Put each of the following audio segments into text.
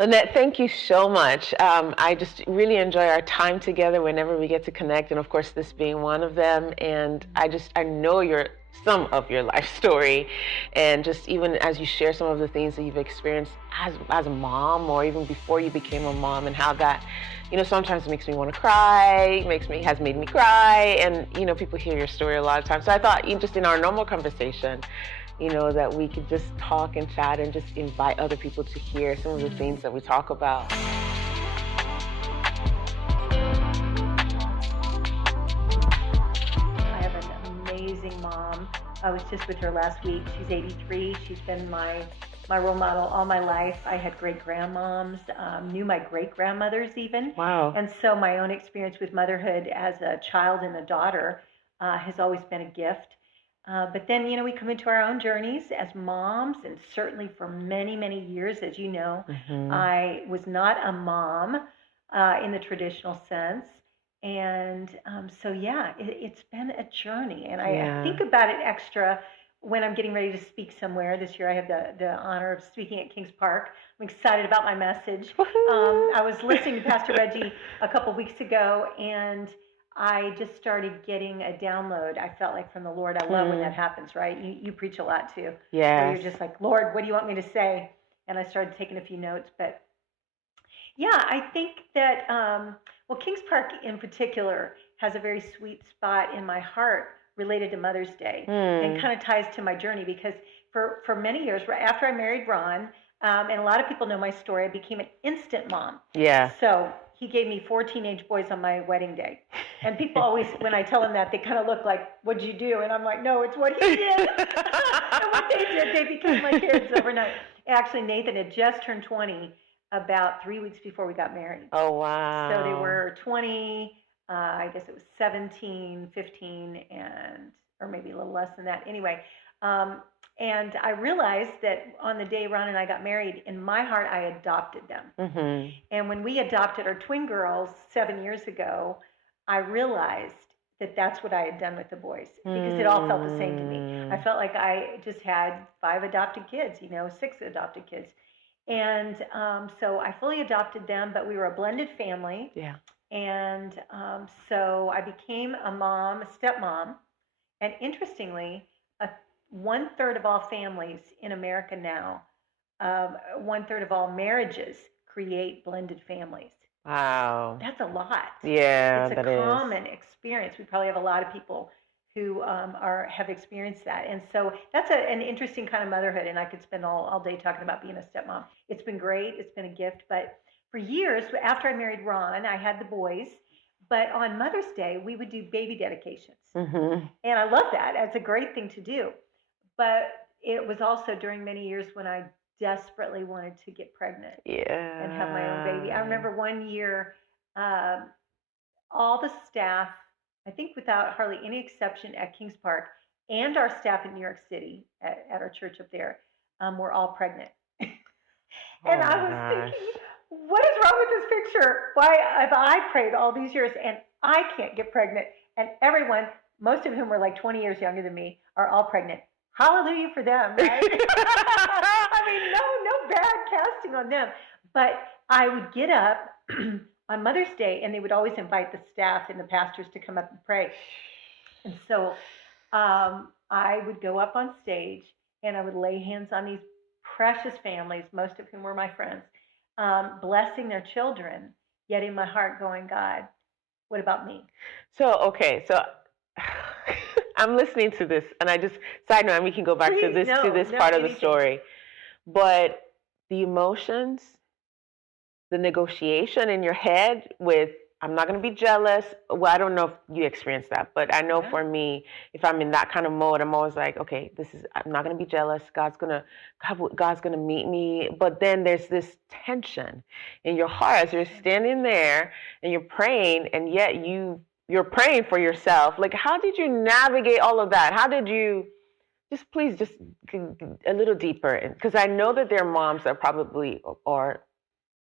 Lynette, thank you so much. I just really enjoy our time together whenever we get to connect, and of course, this being one of them. And I know some of your life story, and just even as you share some of the things that you've experienced as a mom, or even before you became a mom, and how that, sometimes makes me want to cry, has made me cry, and people hear your story a lot of times. So I thought, just in our normal conversation, that we could just talk and chat and just invite other people to hear some of the things that we talk about. I have an amazing mom. I was just with her last week. She's 83. She's been my role model all my life. I had great-grandmoms, knew my great-grandmothers even. Wow. And so my own experience with motherhood as a child and a daughter has always been a gift. But then, we come into our own journeys as moms, and certainly for many, many years, as you know, I was not a mom in the traditional sense. And so, yeah, it's been a journey. And I think about it extra when I'm getting ready to speak somewhere. This year I have the honor of speaking at Kings Park. I'm excited about my message. I was listening to Pastor Reggie a couple weeks ago, and I just started getting a download, I felt like, from the Lord. I love when that happens, right? You preach a lot too. Yeah. Where you're just like, Lord, what do you want me to say? And I started taking a few notes. But yeah, I think that, well, Kings Park in particular has a very sweet spot in my heart related to Mother's Day, and kind of ties to my journey, because for many years, right after I married Ron, and a lot of people know my story, I became an instant mom. Yeah. So he gave me 4 teenage boys on my wedding day. And people always, when I tell them that, they kind of look like, what'd you do? And I'm like, no, it's what he did. And what they did, they became my kids overnight. Actually, Nathan had just turned 20 about 3 weeks before we got married. Oh, wow. So they were 20, I guess it was 17, 15, or maybe a little less than that. Anyway, and I realized that on the day Ron and I got married, in my heart, I adopted them. And when we adopted our twin girls 7 years ago, I realized that that's what I had done with the boys, because it all felt the same to me. I felt like I just had 5 adopted kids, 6 adopted kids. And so I fully adopted them, but we were a blended family. Yeah. And so I became a mom, a stepmom. And interestingly, 1/3 of all families in America now, 1/3 of all marriages create blended families. Wow. That's a lot. Yeah, it's a common experience. We probably have a lot of people who have experienced that. And so that's an interesting kind of motherhood. And I could spend all day talking about being a stepmom. It's been great. It's been a gift. But for years, after I married Ron, I had the boys. But on Mother's Day, we would do baby dedications. And I love that. It's a great thing to do. But it was also during many years when I desperately wanted to get pregnant and have my own baby. I remember one year, all the staff, I think without hardly any exception at Kings Park, and our staff in New York City at our church up there, were all pregnant. And I was thinking, what is wrong with this picture? Why have I prayed all these years and I can't get pregnant? And everyone, most of whom were like 20 years younger than me, are all pregnant. Hallelujah for them, right? I mean, no bad casting on them. But I would get up on Mother's Day, and they would always invite the staff and the pastors to come up and pray. And so I would go up on stage, and I would lay hands on these precious families, most of whom were my friends, blessing their children, yet in my heart going, God, what about me? So I'm listening to this, and I just, side note, and we can go back to this part of the story. But the emotions, the negotiation in your head with, I'm not going to be jealous. Well, I don't know if you experienced that, but I know for me, if I'm in that kind of mode, I'm always like, okay, I'm not going to be jealous. God's going to meet me. But then there's this tension in your heart as you're standing there and you're praying, and yet you're praying for yourself. Like, how did you navigate all of that? How did you, please a little deeper? Because I know that there are moms that probably, or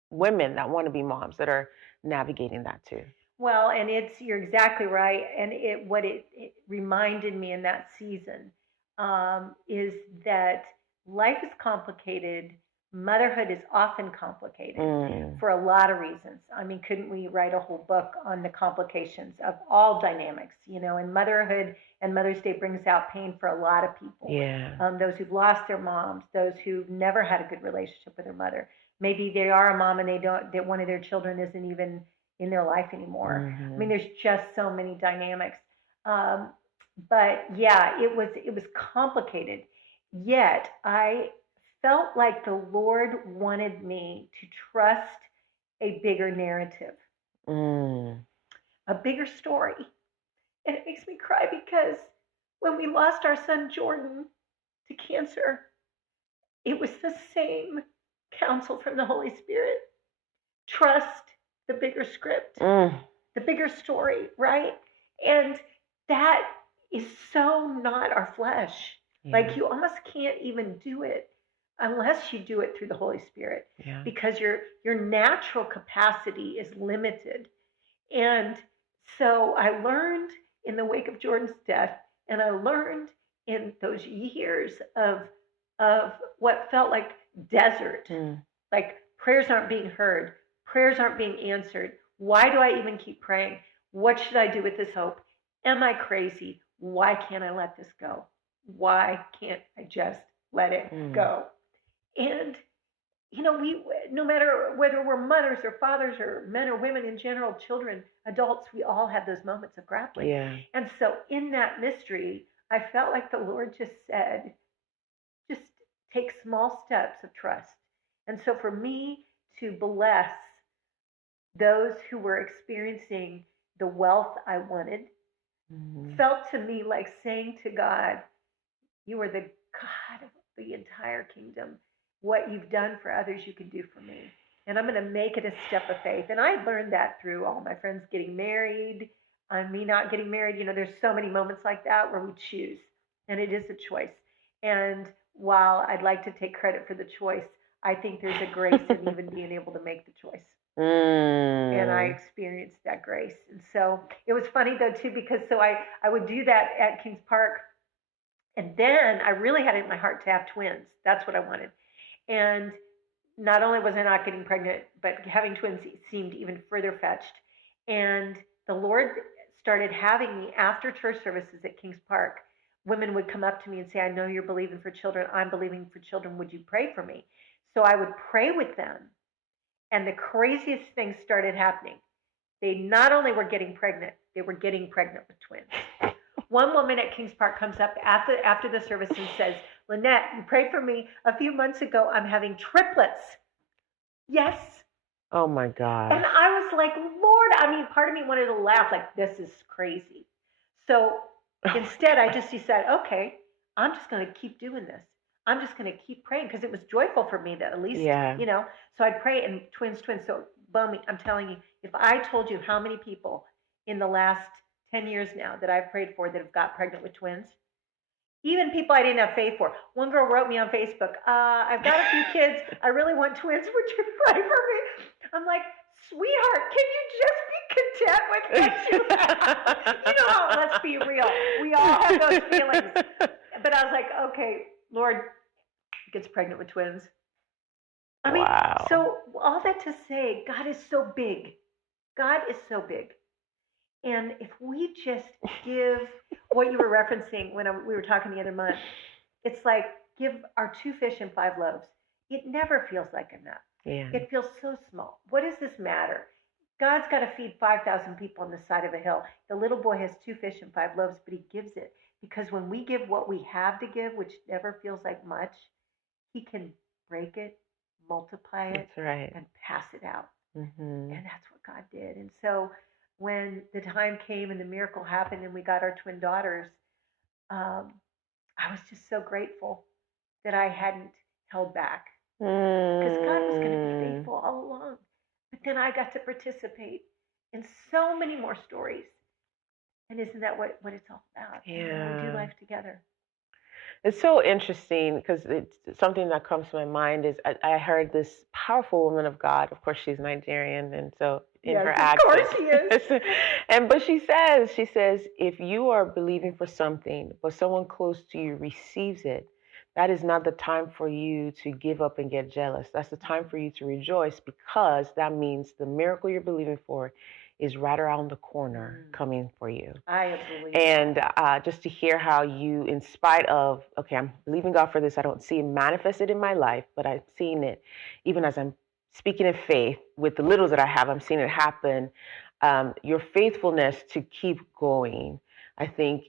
women that want to be moms, that are navigating that too. Well, and you're exactly right. And what it reminded me in that season is that life is complicated Motherhood is often complicated for a lot of reasons. I mean, couldn't we write a whole book on the complications of all dynamics? And motherhood and Mother's Day brings out pain for a lot of people. Yeah. Those who've lost their moms, those who've never had a good relationship with their mother. Maybe they are a mom and that one of their children isn't even in their life anymore. I mean, there's just so many dynamics. But yeah, it was complicated. Yet I felt like the Lord wanted me to trust a bigger narrative, a bigger story. And it makes me cry because when we lost our son Jordan to cancer, it was the same counsel from the Holy Spirit. Trust the bigger script, the bigger story, right? And that is so not our flesh. Yeah. Like you almost can't even do it unless you do it through the Holy Spirit, because your natural capacity is limited. And so I learned in the wake of Jordan's death, and I learned in those years of what felt like desert, like prayers aren't being heard, prayers aren't being answered. Why do I even keep praying? What should I do with this hope? Am I crazy? Why can't I let this go? Why can't I just let it go? And, we, no matter whether we're mothers or fathers or men or women in general, children, adults, we all have those moments of grappling. Yeah. And so in that mystery, I felt like the Lord just said, just take small steps of trust. And so for me to bless those who were experiencing the wealth I wanted, felt to me like saying to God, you are the God of the entire kingdom. What you've done for others, you can do for me. And I'm going to make it a step of faith. And I learned that through all my friends getting married, me not getting married. There's so many moments like that where we choose. And it is a choice. And while I'd like to take credit for the choice, I think there's a grace in even being able to make the choice. And I experienced that grace. And so it was funny, though, too, because I would do that at Kings Park. And then I really had it in my heart to have twins. That's what I wanted. And not only was I not getting pregnant, but having twins seemed even further fetched. And the Lord started having me after church services at Kings Park. Women would come up to me and say, I know you're believing for children. I'm believing for children. Would you pray for me? So I would pray with them. And the craziest things started happening. They not only were getting pregnant, they were getting pregnant with twins. One woman at Kings Park comes up after the service and says, Lynette, you prayed for me a few months ago. I'm having triplets. Yes. Oh, my God. And I was like, Lord, part of me wanted to laugh like, this is crazy. So instead, I just decided, okay, I'm just going to keep doing this. I'm just going to keep praying because it was joyful for me that at least, so I'd pray and twins. So, Bomi, I'm telling you, if I told you how many people in the last 10 years now that I've prayed for that have got pregnant with twins, even people I didn't have faith for. One girl wrote me on Facebook, I've got a few kids. I really want twins. Would you pray for me? I'm like, sweetheart, can you just be content with what you have? Let's be real. We all have those feelings. But I was like, okay, Lord, gets pregnant with twins. Wow. So all that to say, God is so big. God is so big. And if we just give what you were referencing when we were talking the other month, it's like give our 2 fish and 5 loaves. It never feels like enough. Yeah. It feels so small. What does this matter? God's got to feed 5,000 people on the side of a hill. The little boy has 2 fish and 5 loaves, but he gives it. Because when we give what we have to give, which never feels like much, he can break it, multiply it, that's right, and pass it out. And that's what God did. And so when the time came and the miracle happened and we got our twin daughters, I was just so grateful that I hadn't held back. Because God was going to be faithful all along. But then I got to participate in so many more stories. And isn't that what it's all about? Yeah. We do life together. It's so interesting because it's something that comes to my mind is I heard this powerful woman of God. Of course, she's Nigerian, and so in her accent. Of course she is. But she says, if you are believing for something, but someone close to you receives it, that is not the time for you to give up and get jealous. That's the time for you to rejoice, because that means the miracle you're believing for is right around the corner coming for you. I believe. And just to hear how you, in spite of, okay, I'm believing God for this, I don't see it manifested in my life, but I'm seeing it even as I'm speaking in faith with the littles that I have, I'm seeing it happen. Your faithfulness to keep going, I think,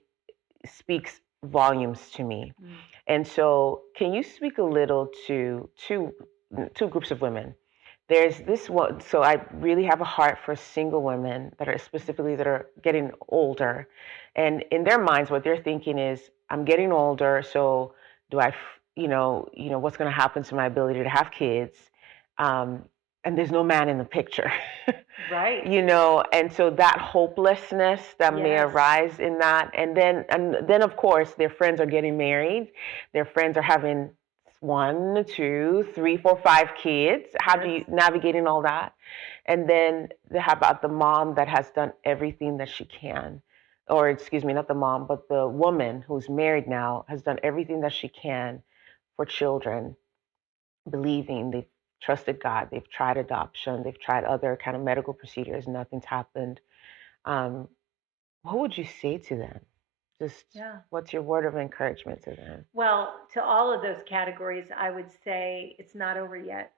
speaks volumes to me. And so, can you speak a little to two groups of women? There's this one. So I really have a heart for single women that are getting older, and in their minds, what they're thinking is, I'm getting older, so do I, what's going to happen to my ability to have kids? Um, and there's no man in the picture. Right. And so that hopelessness that may arise in that, and then of course their friends are getting married, their friends are having 1, 2, 3, 4, 5 kids. How do you navigating all that? And then how about the mom that has done everything that she can, or excuse me, not the mom, but the woman who's married now has done everything that she can for children, believing they've trusted God, they've tried adoption, they've tried other kind of medical procedures, nothing's happened. Um, what would you say to them? Just what's your word of encouragement to them? Well, to all of those categories, I would say it's not over yet.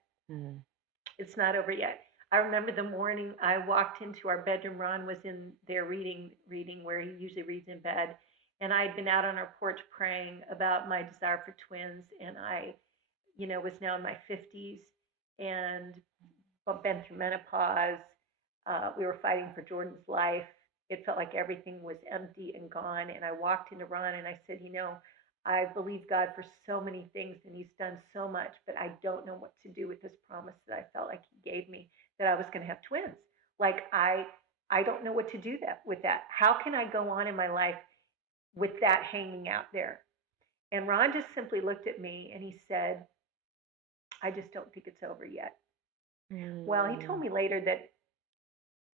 It's not over yet. I remember the morning I walked into our bedroom. Ron was in there reading where he usually reads in bed. And I'd been out on our porch praying about my desire for twins. And I, was now in my 50s and been through menopause. We were fighting for Jordan's life. It felt like everything was empty and gone. And I walked into Ron and I said, I believe God for so many things and he's done so much, but I don't know what to do with this promise that I felt like he gave me that I was going to have twins. Like I don't know what to do with that. How can I go on in my life with that hanging out there? And Ron just simply looked at me and he said, I just don't think it's over yet. Well, he told me later that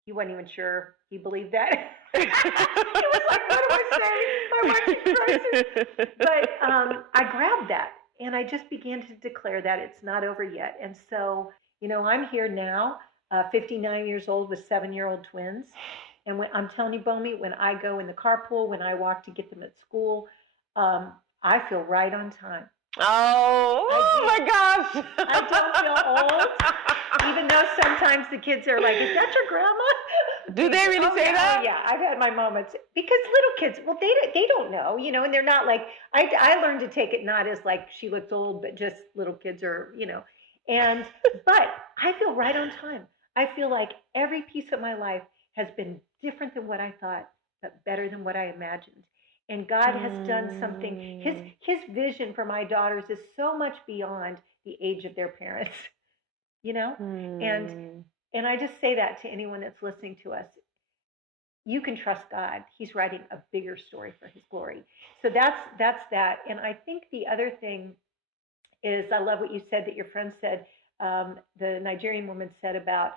he wasn't even sure he believed that. He was like, what do I say? My wife is crazy. But I grabbed that and I just began to declare that it's not over yet. And so, I'm here now, 59 years old with 7-year-old twins. And when I'm telling you, Bomi, when I go in the carpool, when I walk to get them at school, I feel right on time. Oh my gosh. I don't feel old, even though sometimes the kids are like, is that your grandma? Do they really say that? Oh, yeah, I've had my moments. Because little kids, well, they don't know, and they're not like, I learned to take it not as like she looks old, but just little kids are, but I feel right on time. I feel like every piece of my life has been different than what I thought, but better than what I imagined. And God has done something. His vision for my daughters is so much beyond the age of their parents, And I just say that to anyone that's listening to us. You can trust God. He's writing a bigger story for his glory. So that's that. And I think the other thing is, I love what you said that your friend said, the Nigerian woman said about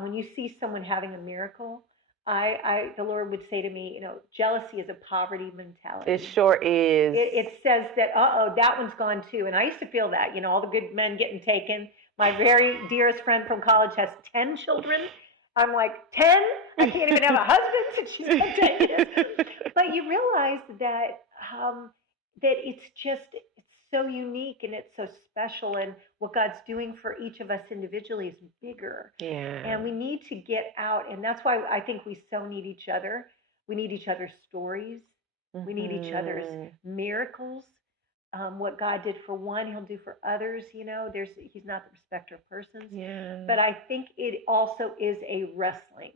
when you see someone having a miracle, the Lord would say to me, jealousy is a poverty mentality. It sure is. It says that, that one's gone too. And I used to feel that, all the good men getting taken. My very dearest friend from college has 10 children. I'm like, 10? I can't even have a husband since she's been 10 years. But you realize that it's so unique and it's so special, and what God's doing for each of us individually is bigger. Yeah. And we need to get out, and that's why I think we so need each other. We need each other's stories. We need each other's miracles. What God did for one, he'll do for others. He's not the respecter of persons. Yeah. But I think it also is a wrestling.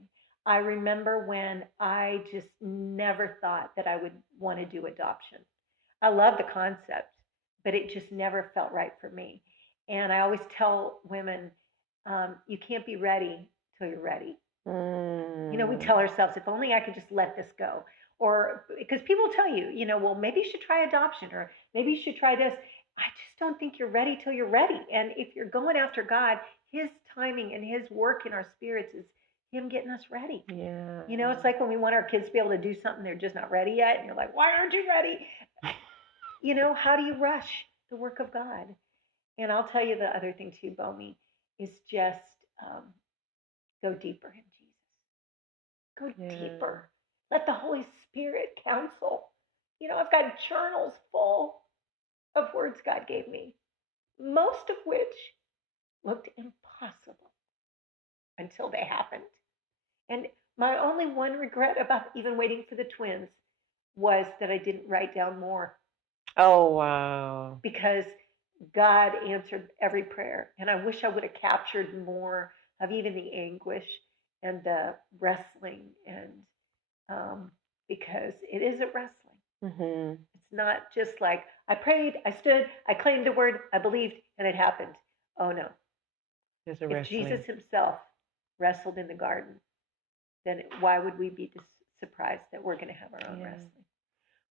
I remember when I just never thought that I would want to do adoption. I love the concept, but it just never felt right for me. And I always tell women, you can't be ready till you're ready. We tell ourselves, if only I could just let this go. Or because people tell you, well, maybe you should try adoption, or maybe you should try this. I just don't think you're ready till you're ready. And if you're going after God, his timing and his work in our spirits is him getting us ready. Yeah. It's like when we want our kids to be able to do something, they're just not ready yet. And you're like, why aren't you ready? How do you rush? the work of God. And I'll tell you the other thing too, Bomi, is just go deeper in Jesus. Go deeper. Let the Holy Spirit counsel. I've got journals full of words God gave me, most of which looked impossible until they happened. And my only one regret about even waiting for the twins was that I didn't write down more. Oh, wow. Because God answered every prayer. And I wish I would have captured more of even the anguish and the wrestling. And because it isn't wrestling. Mm-hmm. It's not just like I prayed, I stood, I claimed the word, I believed, and it happened. Oh, no. If Jesus himself wrestled in the garden, then why would we be surprised that we're going to have our own wrestling?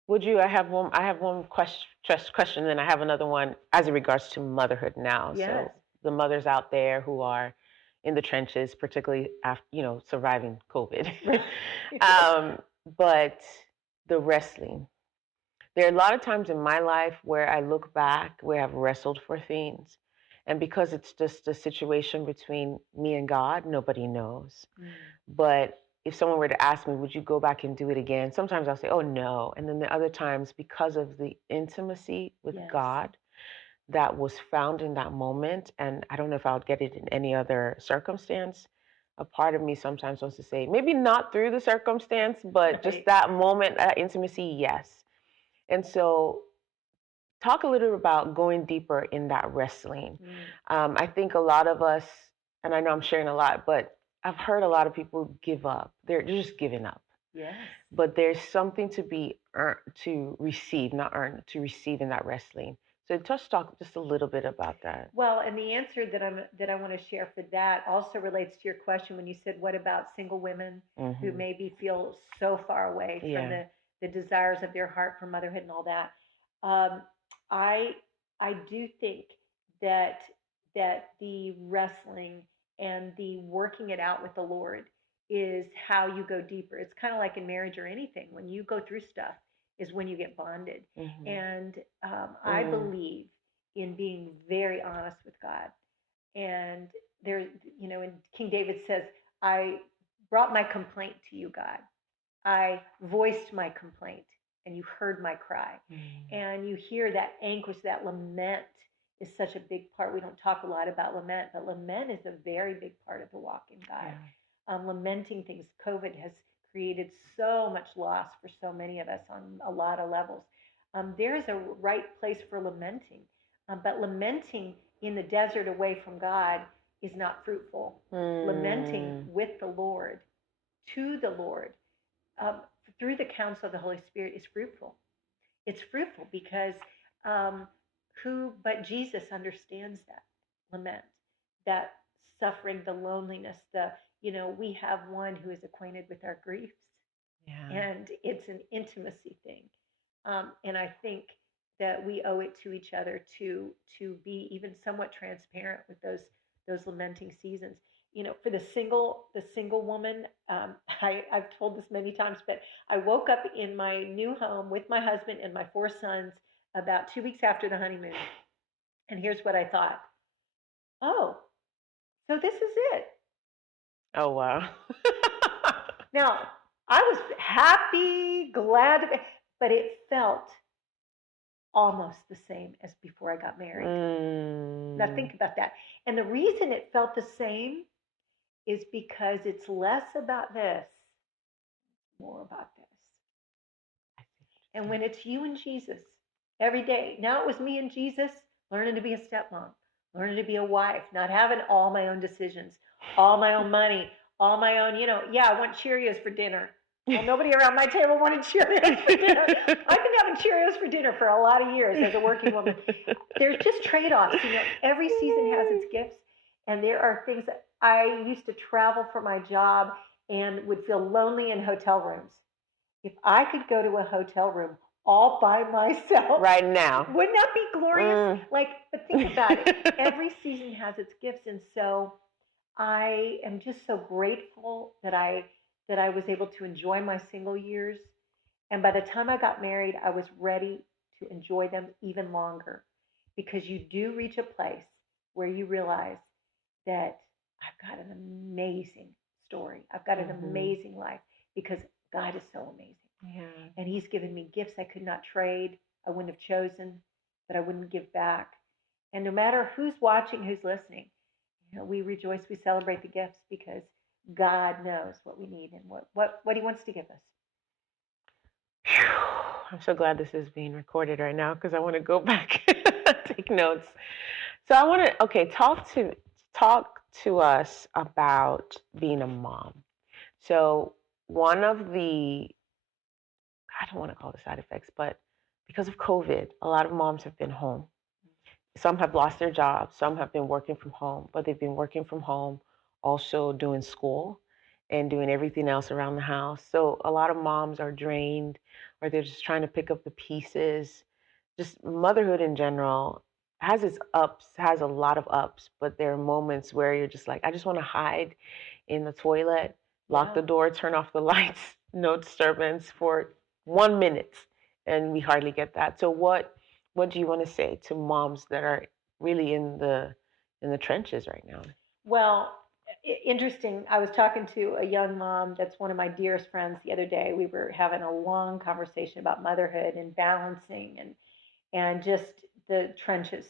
Would you? I have one question, and then I have another one as it regards to motherhood now. Yes. So the mothers out there who are in the trenches, particularly after surviving COVID, but the wrestling. There are a lot of times in my life where I look back where I've wrestled for things, and because it's just a situation between me and God, nobody knows. But if someone were to ask me, would you go back and do it again? Sometimes I'll say, oh, no. And then the other times, because of the intimacy with God that was found in that moment, and I don't know if I would get it in any other circumstance, a part of me sometimes wants to say, maybe not through the circumstance, but just that moment, that intimacy, yes. And so talk a little about going deeper in that wrestling. I think a lot of us, and I know I'm sharing a lot, but I've heard a lot of people give up. They're just giving up. Yes. But there's something to be earned, to receive, not earned, to receive in that wrestling. So just talk just a little bit about that. Well, and the answer that I want to share for that also relates to your question when you said, what about single women who maybe feel so far away from the desires of their heart for motherhood and all that? I do think that the wrestling and the working it out with the Lord is how you go deeper. It's kind of like in marriage or anything. When you go through stuff is when you get bonded. And I believe in being very honest with God. And there, and King David says, I brought my complaint to you, God. I voiced my complaint and you heard my cry. And you hear that anguish, that lament is such a big part. We don't talk a lot about lament, but lament is a very big part of the walk in God. Lamenting things. COVID has created so much loss for so many of us on a lot of levels. There is a right place for lamenting, but lamenting in the desert away from God is not fruitful. Lamenting with the Lord, to the Lord, through the counsel of the Holy Spirit is fruitful. It's fruitful because who but Jesus understands that lament, that suffering, the loneliness, we have one who is acquainted with our griefs. And it's an intimacy thing. And I think that we owe it to each other to be even somewhat transparent with those lamenting seasons. For the single woman, I've told this many times, but I woke up in my new home with my husband and my 4 sons about 2 weeks after the honeymoon. And here's what I thought. Oh, so this is it. Oh, wow. Now, I was happy, glad, but it felt almost the same as before I got married. Now think about that. And the reason it felt the same is because it's less about this, more about this. And when it's you and Jesus every day, now it was me and Jesus learning to be a stepmom, learning to be a wife, not having all my own decisions, all my own money, all my own, I want Cheerios for dinner. Well, nobody around my table wanted Cheerios for dinner. I've been having Cheerios for dinner for a lot of years as a working woman. There's just trade-offs. Every season has its gifts. And there are things that I used to travel for my job and would feel lonely in hotel rooms. If I could go to a hotel room all by myself right now, wouldn't that be glorious? But think about it. Every season has its gifts. And so I am just so grateful that I was able to enjoy my single years. And by the time I got married, I was ready to enjoy them even longer. because you do reach a place where you realize that I've got an amazing story. I've got an amazing life because God is so amazing. Yeah. And He's given me gifts I could not trade, I wouldn't have chosen, that I wouldn't give back. And no matter who's watching, who's listening, we rejoice, we celebrate the gifts because God knows what we need and what He wants to give us. I'm so glad this is being recorded right now because I want to go back take notes. So I want to talk to us about being a mom. So one of the, I don't want to call it side effects, but because of COVID, a lot of moms have been home. Some have lost their jobs, some have been working from home, but they've been working from home, also doing school and doing everything else around the house. So a lot of moms are drained or they're just trying to pick up the pieces. Just motherhood in general has its ups, has a lot of ups, but there are moments where you're just like, I just want to hide in the toilet, lock the door, turn off the lights, no disturbance for 1 minute. And we hardly get that. So what do you want to say to moms that are really in the trenches right now? Well, interesting. I was talking to a young mom that's one of my dearest friends the other day. We were having a long conversation about motherhood and balancing and just the trenches.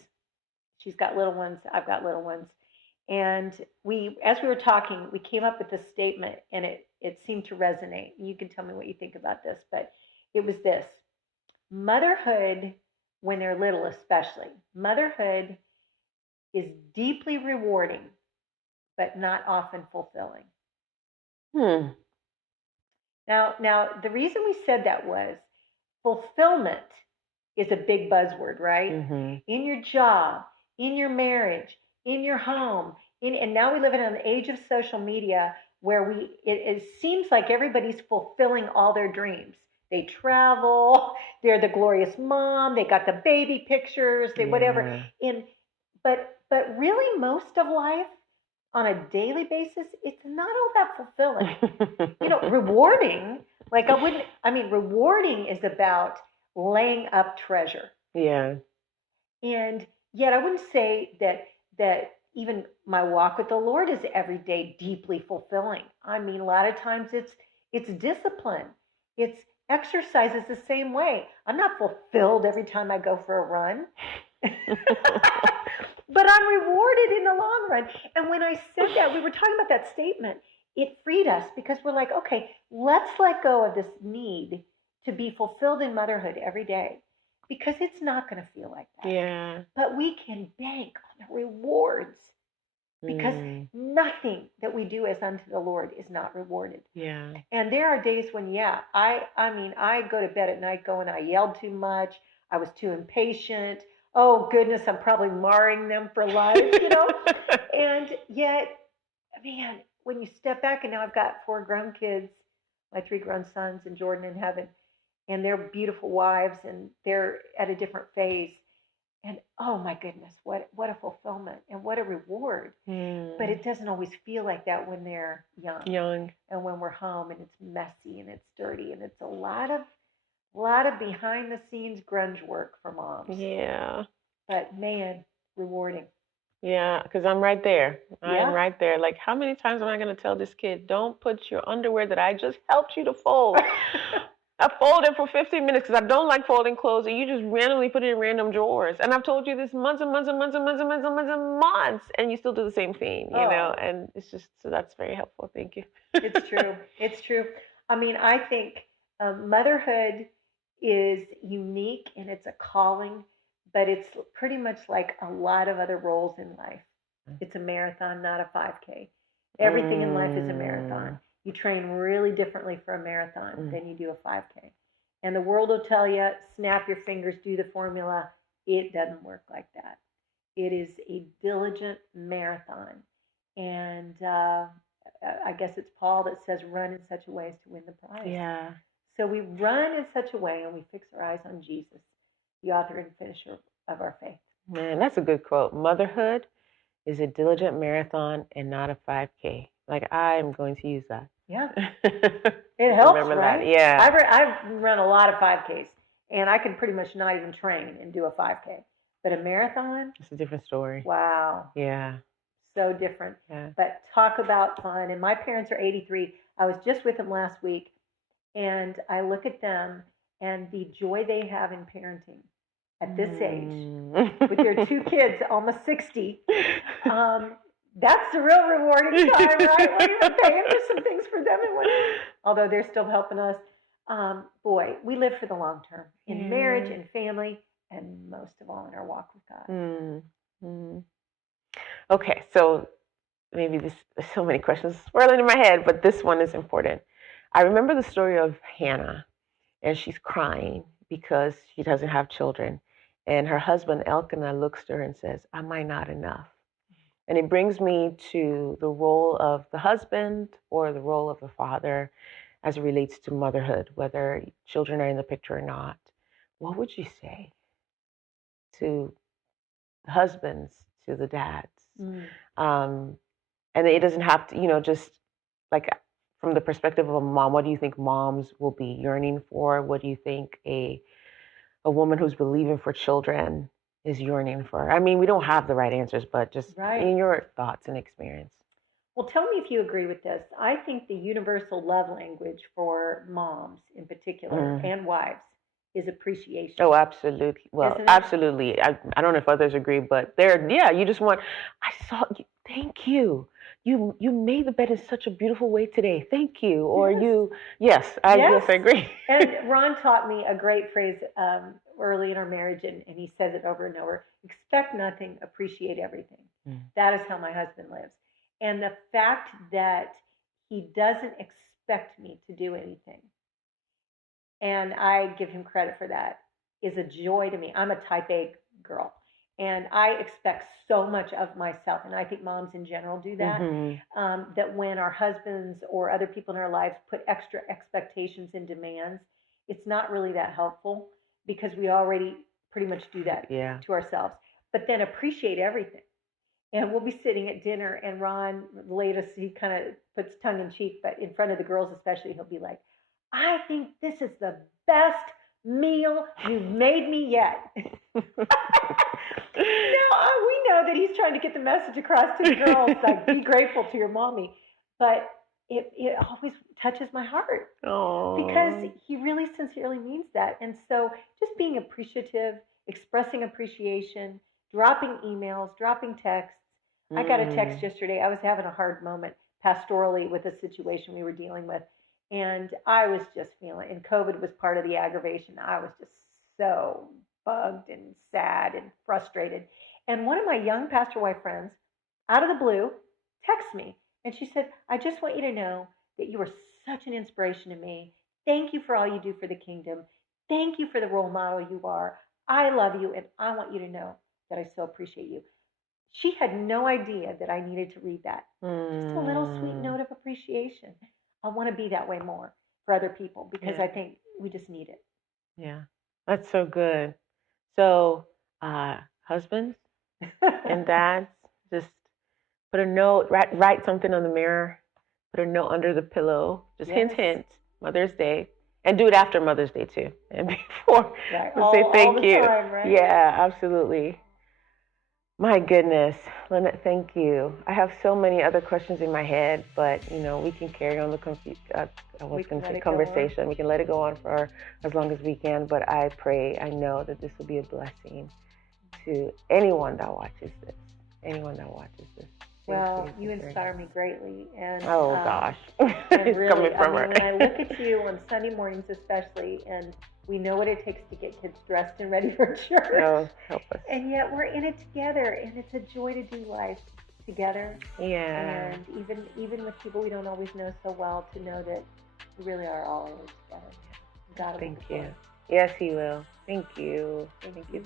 She's got little ones, I've got little ones. And as we were talking, we came up with this statement and it seemed to resonate. You can tell me what you think about this, but it was this: motherhood, when they're little especially, motherhood is deeply rewarding, but not often fulfilling. Now, the reason we said that was fulfillment is a big buzzword, right? In your job, in your marriage, in your home, and now we live in an age of social media where it seems like everybody's fulfilling all their dreams. They travel, they're the glorious mom, they got the baby pictures, they whatever. But really most of life on a daily basis, it's not all that fulfilling. Rewarding, rewarding is about laying up treasure. Yeah. And yet I wouldn't say that even my walk with the Lord is every day deeply fulfilling. I mean, a lot of times it's discipline. It's exercise is the same way. I'm not fulfilled every time I go for a run. But I'm rewarded in the long run. And when I said that, we were talking about that statement, it freed us because we're like, okay, let's let go of this need to be fulfilled in motherhood every day because it's not going to feel like that. Yeah. But we can bank on the rewards because nothing that we do as unto the Lord is not rewarded. Yeah. And there are days when, I go to bed at night going, I yelled too much. I was too impatient. Oh, goodness, I'm probably marring them for life, And yet, man, when you step back, and now I've got 4 grown kids, my 3 grown sons and Jordan in heaven, and they're beautiful wives, and they're at a different phase. And oh my goodness, what a fulfillment and what a reward. But it doesn't always feel like that when they're young. And when we're home and it's messy and it's dirty and it's a lot of behind the scenes grunge work for moms. Yeah. But man, rewarding. Yeah, because I'm right there. I'm right there. Like, how many times am I going to tell this kid, don't put your underwear that I just helped you to fold? I fold it for 15 minutes because I don't like folding clothes, and you just randomly put it in random drawers. And I've told you this months and months and months and months and months and months and months, and you still do the same thing, you know? And it's just, so that's very helpful. Thank you. It's true. It's true. I mean, I think motherhood is unique and it's a calling, but it's pretty much like a lot of other roles in life. It's a marathon, not a 5K. Everything in life is a marathon. You train really differently for a marathon than you do a 5K. And the world will tell you, snap your fingers, do the formula. It doesn't work like that. It is a diligent marathon. And I guess it's Paul that says, run in such a way as to win the prize. Yeah. So we run in such a way and we fix our eyes on Jesus, the author and finisher of our faith. Man, that's a good quote. Motherhood is a diligent marathon and not a 5K. Like, I'm going to use that. Yeah. It helps, remember right? That. Yeah. I've run a lot of 5Ks, and I can pretty much not even train and do a 5K. But a marathon? It's a different story. Wow. Yeah. So different. Yeah. But talk about fun. And my parents are 83. I was just with them last week, and I look at them and the joy they have in parenting at this age with their 2 kids, almost 60. That's the real rewarding time, right? We're even paying for some things for them, and although they're still helping us. Boy, we live for the long term in marriage and family, and most of all in our walk with God. Okay, so maybe there's so many questions swirling in my head, but this one is important. I remember the story of Hannah, and she's crying because she doesn't have children. And her husband, Elkanah, looks to her and says, "Am I not enough?" And it brings me to the role of the husband or the role of the father as it relates to motherhood, whether children are in the picture or not. What would you say to the husbands, to the dads? And it doesn't have to, just like from the perspective of a mom, what do you think moms will be yearning for? What do you think a woman who's believing for children is yearning for? I mean, we don't have the right answers, but just in your thoughts and experience. Well, tell me if you agree with this. I think the universal love language for moms in particular and wives is appreciation. Oh, absolutely. Well, absolutely. I don't know if others agree, but you just want, I saw you. Thank you. You made the bed in such a beautiful way today. Thank you. Or yes, I agree. And Ron taught me a great phrase early in our marriage, and he says it over and over. Expect nothing, appreciate everything. That is how my husband lives. And the fact that he doesn't expect me to do anything, and I give him credit for that, is a joy to me. I'm a type A girl, and I expect so much of myself, and I think moms in general do that, that when our husbands or other people in our lives put extra expectations and demands, it's not really that helpful because we already pretty much do that to ourselves. But then appreciate everything. And we'll be sitting at dinner, and Ron, the latest, he kind of puts tongue in cheek, but in front of the girls especially, he'll be like, "I think this is the best meal you've made me yet." We know that he's trying to get the message across to the girls, like, be grateful to your mommy. But it always touches my heart. Because he really sincerely means that. And so just being appreciative, expressing appreciation, dropping emails, dropping texts. I got a text yesterday. I was having a hard moment pastorally with a situation we were dealing with. And I was just feeling, and COVID was part of the aggravation. I was just so bugged and sad and frustrated. And one of my young pastor wife friends, out of the blue, texted me. And she said, "I just want you to know that you are such an inspiration to me. Thank you for all you do for the kingdom. Thank you for the role model you are. I love you, and I want you to know that I so appreciate you." She had no idea that I needed to read that. Just a little sweet note of appreciation. I want to be that way more for other people because I think we just need it. Yeah, that's so good. So, husbands and dads, just put a note, write something on the mirror, put a note under the pillow, just hint, Mother's Day. And do it after Mother's Day too, and before. Say thank you. Time, right? Yeah, absolutely. My goodness, Lynette, thank you. I have so many other questions in my head, but we can carry on the conversation. We can let it go on for as long as we can. But I know that this will be a blessing to anyone that watches this. Well, you inspire me greatly, and gosh, and really, coming from her. When I look at you on Sunday mornings, especially, and we know what it takes to get kids dressed and ready for church. Oh, help us! And yet we're in it together, and it's a joy to do life together. Yeah. And even with people we don't always know so well, to know that we really are all in it together. God, thank you. Yes, He will. Thank you. Thank you.